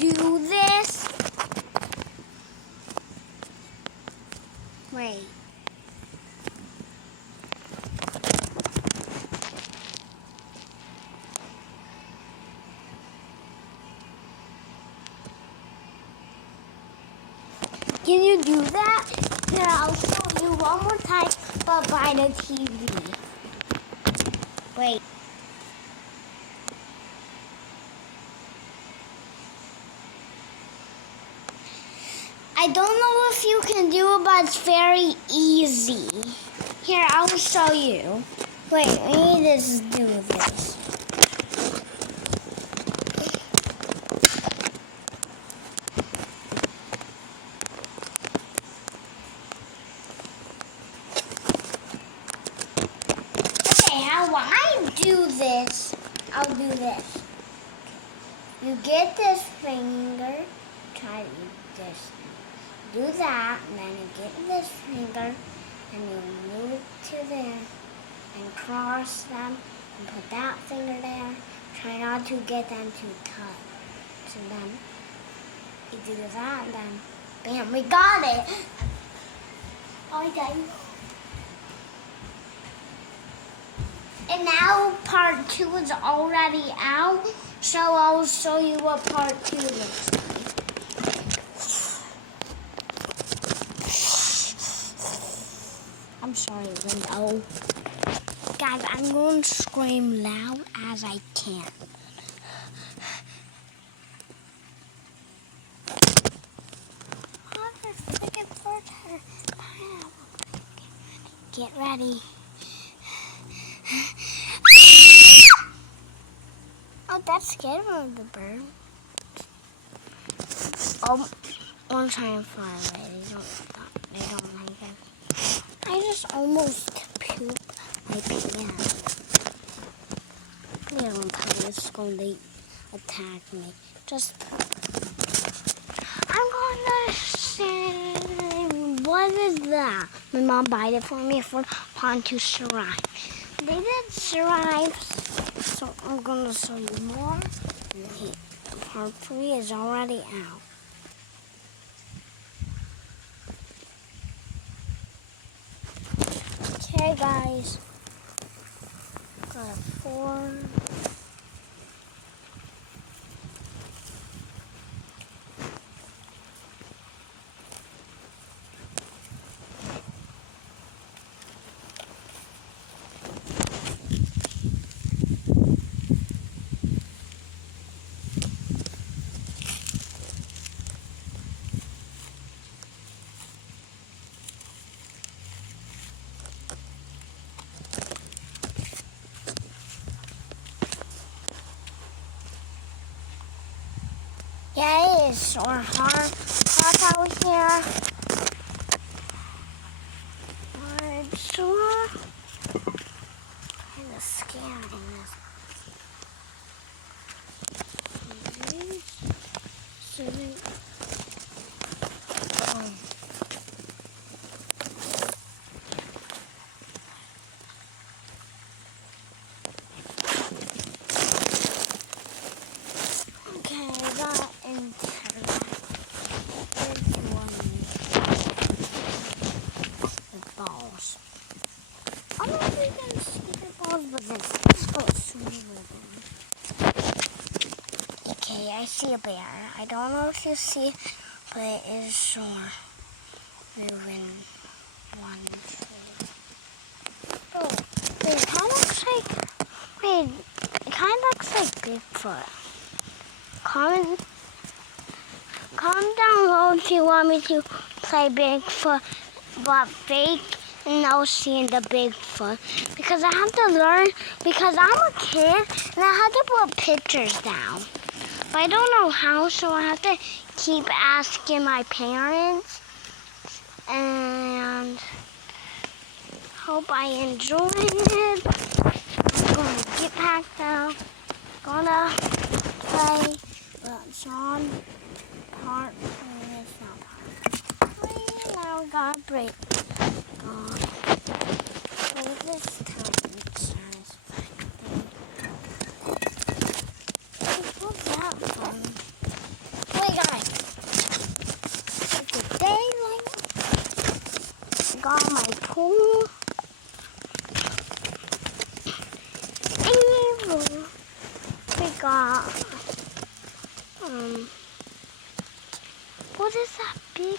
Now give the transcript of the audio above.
do this? Wait. Can you do that? Here, I'll show you one more time, but by the TV. Wait. I don't know if you can do it, but it's very easy. Here, I'll show you. Wait, we need to just do this. Okay, how I do this, I'll do this. You get this finger, try to do this. Do that, and then you get this finger, and you move to there, and cross them, and put that finger there. Try not to get them too tight. So then, you do that, and then, bam, we got it! Okay. And now part 2 is already out, so I'll show you what part 2 looks like. I'm sorry, window. Guys, I'm going to scream loud as I can. Get ready. Oh, that's scared of the bird. Oh, one time far away. They don't like it. I just almost pooped my pants. They don't come. It's going to attack me. I'm going to say, what is that? My mom bought it for me for Pontu Sarai. They did stripes, so I'm going to show you more. Okay, part 3 is already out. Okay, guys. Got 4. Yeah, it is so hard out here. It's so kind of scary. Okay, I got into the balls. I don't know if you can see the balls, but let's swim with them. Okay, I see a bear. I don't know if you see it, but it is sure moving 1, 2. Oh, wait, it kind of looks like, it kind of looks like Bigfoot. Comment down below if you want me to play Bigfoot, but fake and no seeing the Bigfoot. Because I have to learn, because I'm a kid and I have to put pictures down. But I don't know how, so I have to keep asking my parents. And hope I enjoy it. I'm going to get packed out. Gonna play. But it's on part 3, it's not part 3. Now we got a break. So this time it's satisfying. What's that from? got my tool. And we got, what is that big?